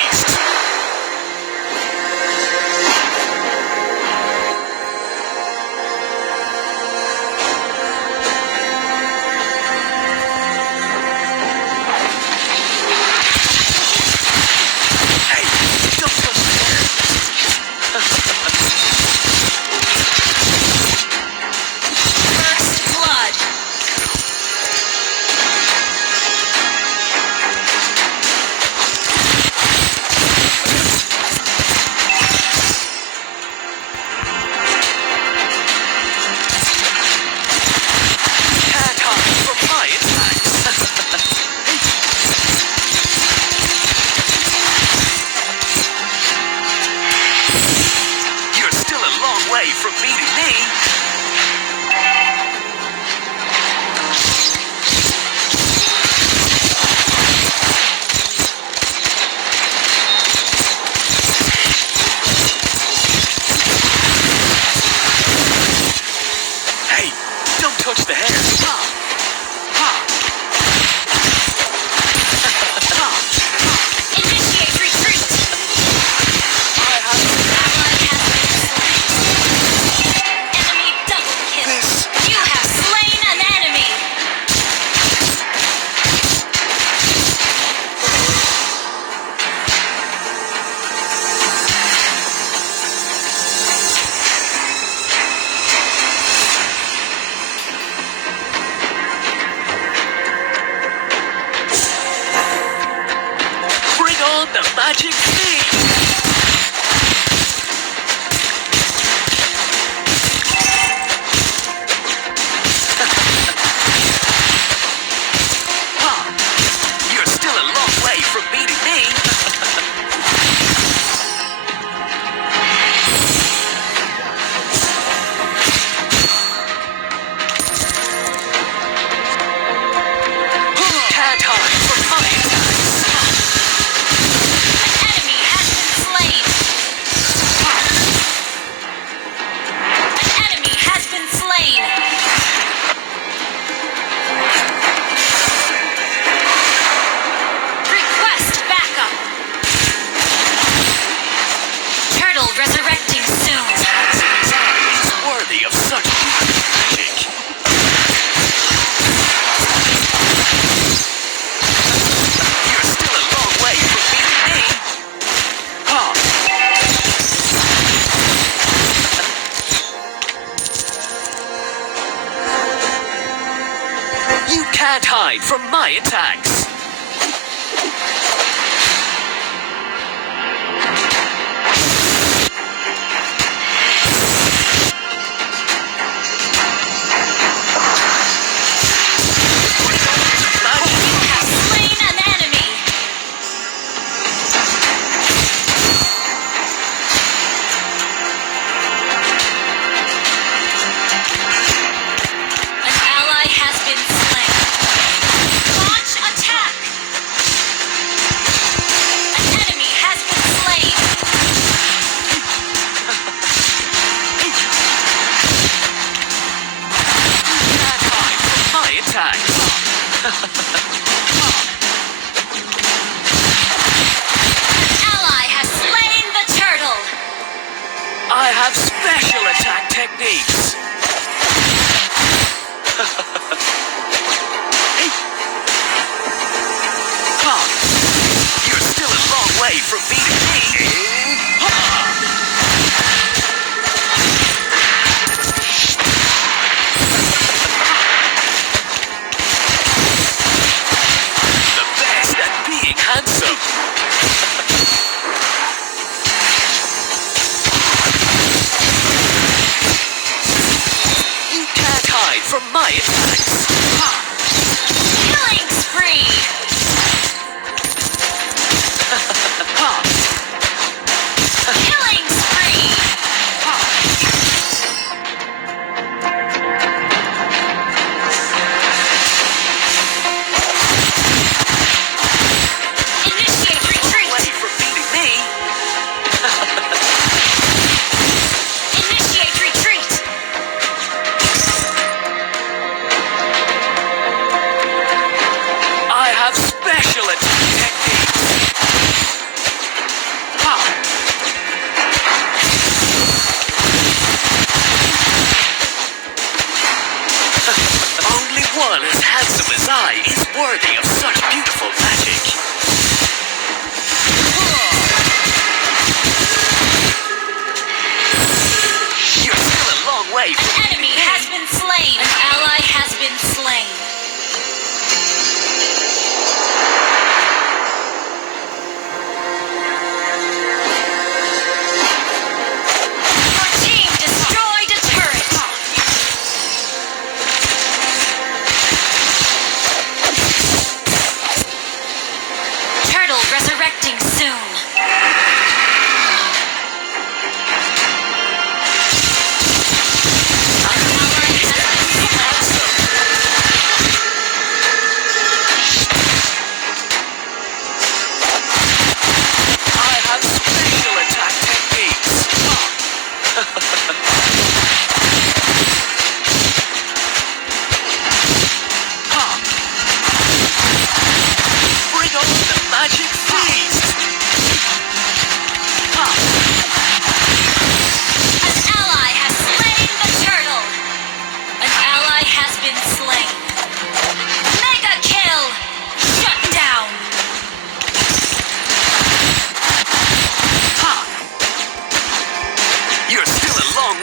beast! Hey, don't touch the hair! First blood. Can't hide from my attacks! You're still a long way from beating me! Hey, don't touch the hair! Ha! Ha! Initiate retreat. I have Ally has been slain. Enemy double kill. this! You have slain an enemy. Bring on the magic steam! Ha! You're still a long way from beating me! Can't hide from my attacks! An enemy has been slain. An enemy has been slain. Request backup. Turtle resurrecting soon. He's worthy of such magic! You're still a long way from beating me! Ha! You can't hide from my attacks! You have slain an enemy. An ally has been slain. Launch attack. An enemy has been slain. Can't hide from my attacks! An ally has slain the turtle. I have special attack techniques! Hey. Ha! You're still a long way from beating me! Ha! The best at being handsome! You can't hide from my attacks! Ha! Killing spree. Ha! Killing spree. Initiate retreat. Away from beating me! Initiate retreat.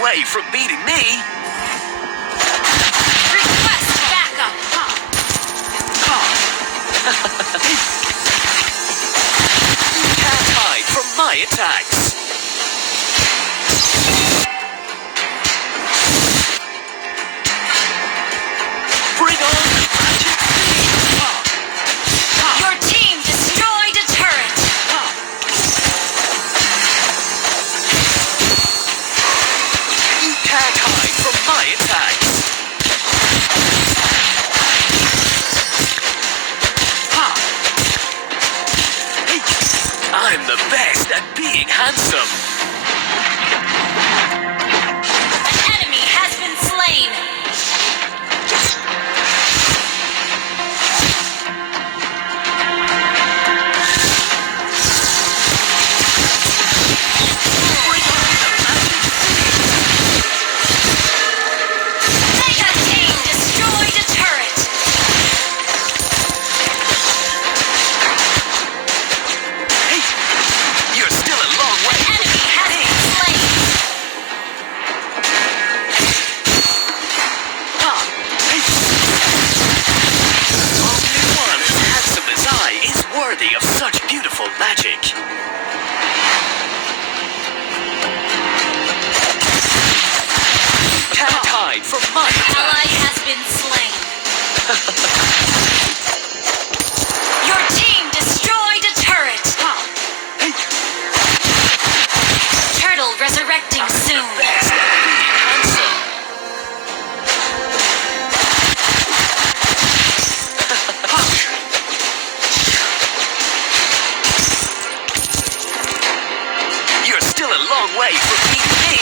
way from beating me. Request backup. You can't hide from my attacks. Bring on the magic beam. Your team destroyed a turret. You can't hide from my attacks. I'm the best at being handsome. An enemy has been slain. Mega team destroyed a turret. Hey, you're still a long way. Enemy has been slain. Only one as handsome as I is worthy of such beautiful magic. Can't hide from my Ally attacks. has been slain. Your team destroyed a turret. Turtle resurrecting soon. Best at being handsome. You're still a long way from beating me.